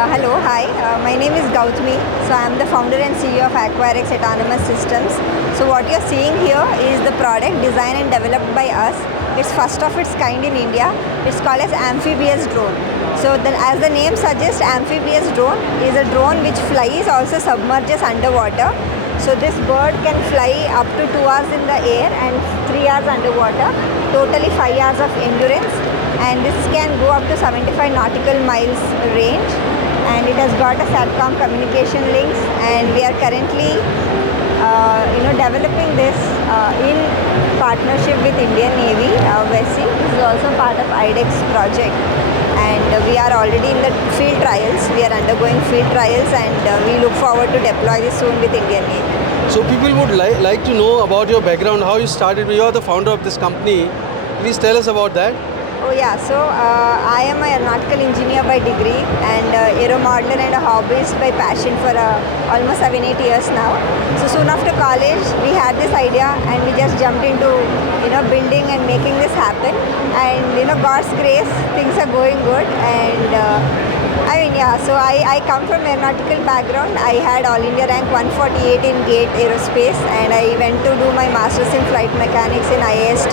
Hello, hi. My name is Gautami. So I am the founder and CEO of Aquarix Autonomous Systems. So what you're seeing here is the product designed and developed by us. It's first of its kind in India. It's called as amphibious drone. So as the name suggests, amphibious drone is a drone which flies, also submerges underwater. So this bird can fly up to 2 hours in the air and 3 hours underwater. Totally 5 hours of endurance. And this can go up to 75 nautical miles range. And it has got a SATCOM communication links, and we are currently developing this in partnership with Indian Navy, VESI. This is also part of IDEX project, and we are already in the field trials. We are undergoing field trials, and we look forward to deploy this soon with Indian Navy. So people would like to know about your background, how you started. You are the founder of this company. Please tell us about that. Oh yeah, so I am an aeronautical engineer by degree and aero modeler and a hobbyist by passion for almost 7-8 years now. So soon after college, we had this idea and we just jumped into building and making this happen. And God's grace, things are going good. And so I come from aeronautical background. I had All India rank 148 in GATE Aerospace, and I went to do my master's in flight mechanics in IAST,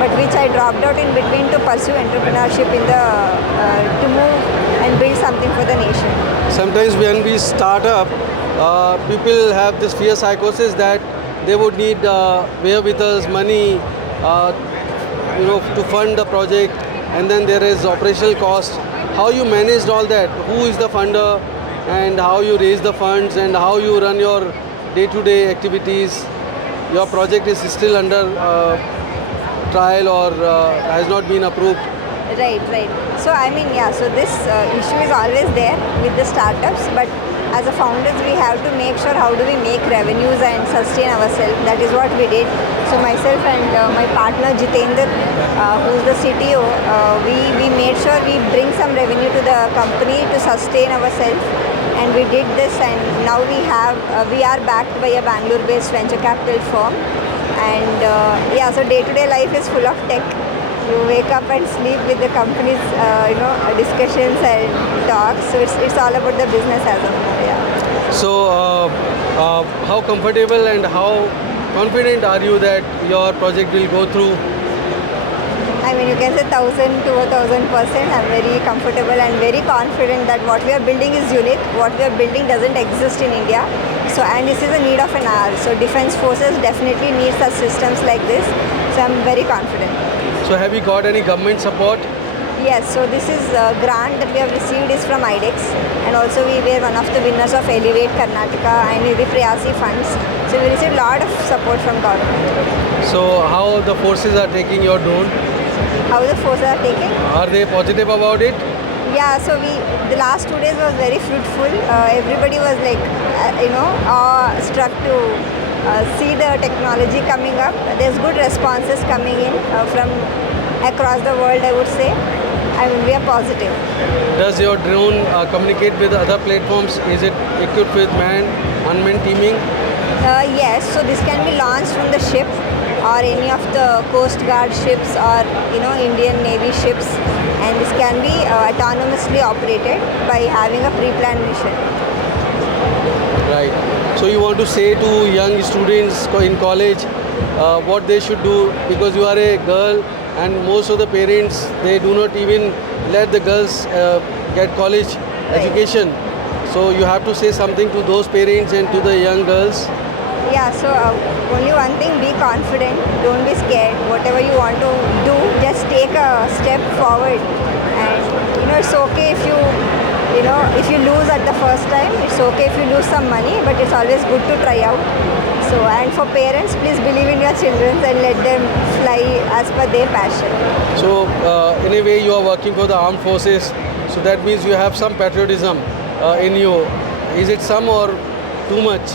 but which I dropped out in between to pursue entrepreneurship to move and build something for the nation. Sometimes when we start up, people have this fear psychosis that they would need wherewithals, money, to fund the project, and then there is operational cost. How you managed all that? Who is the funder, and how you raise the funds, and how you run your day-to-day activities? Your project is still under trial or has not been approved. Right. So so this issue is always there with the startups, but as a founders, we have to make sure how do we make revenues and sustain ourselves. That is what we did. So myself and my partner Jitendra, who's the CTO, we made sure we bring some revenue to the company to sustain ourselves. And we did this, and now we are backed by a Bangalore-based venture capital firm. And so day-to-day life is full of tech. You wake up and sleep with the company's discussions and talks. So it's all about the business as of now. Yeah. So how comfortable and how confident are you that your project will go through? You can say 1,000 to 1,000%. I'm very comfortable and very confident that what we are building is unique. What we are building doesn't exist in India. So, and this is a need of an hour. So defense forces definitely need such systems like this. So I'm very confident. So have you got any government support? Yes, so this is a grant that we have received is from IDEX, and also we were one of the winners of Elevate Karnataka and Nidhi Prayasi funds. So we received a lot of support from government. So how the forces are taking your drone? How the forces are taking? Are they positive about it? Yeah, so the last 2 days was very fruitful. Everybody was like, struck to see the technology coming up. There's good responses coming in from across the world, I would say. We are positive. Does your drone communicate with other platforms? Is it equipped with unmanned teaming? Yes, so this can be launched from the ship or any of the Coast Guard ships or Indian Navy ships, and this can be autonomously operated by having a pre-planned mission. Right. So you want to say to young students in college what they should do, because you are a girl and most of the parents, they do not even let the girls get college education. So you have to say something to those parents and to the young girls. Yeah, so only one thing, be confident, don't be scared. Whatever you want to do, just take a step forward. And it's okay if you lose at the first time. It's okay if you lose some money, but it's always good to try out. So, and for parents, please believe in your children and let them fly as per their passion. So in a way you are working for the armed forces, so that means you have some patriotism in you. Is it some or too much?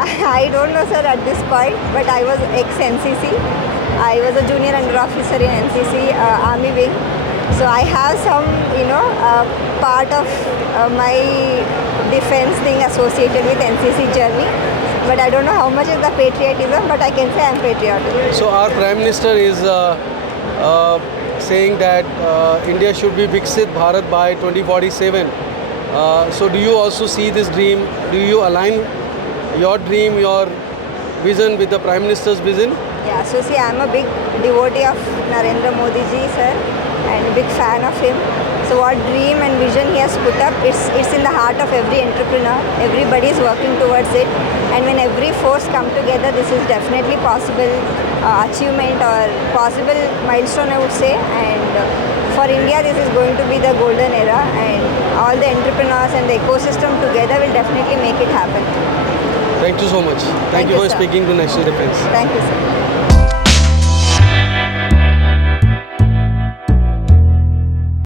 I don't know, sir, at this point, but I was ex-NCC. I was a junior under officer in NCC Army Wing. So I have some, part of my defense thing associated with NCC journey. But I don't know how much is the patriotism, but I can say I'm patriotic. So our Prime Minister is saying that India should be Viksit Bharat by 2047. So do you also see this dream? Do you align your dream, your vision with the Prime Minister's vision? Yeah, so see, I'm a big devotee of Narendra Modi ji, sir, and a big fan of him. So what dream and vision he has put up, it's in the heart of every entrepreneur. Everybody is working towards it, and when every force come together, this is definitely possible achievement or possible milestone, I would say. And for India, this is going to be the golden era, and all the entrepreneurs and the ecosystem together will definitely make it happen. Thank you so much. Thank you you, for sir. speaking to National Defense. Thank you, sir.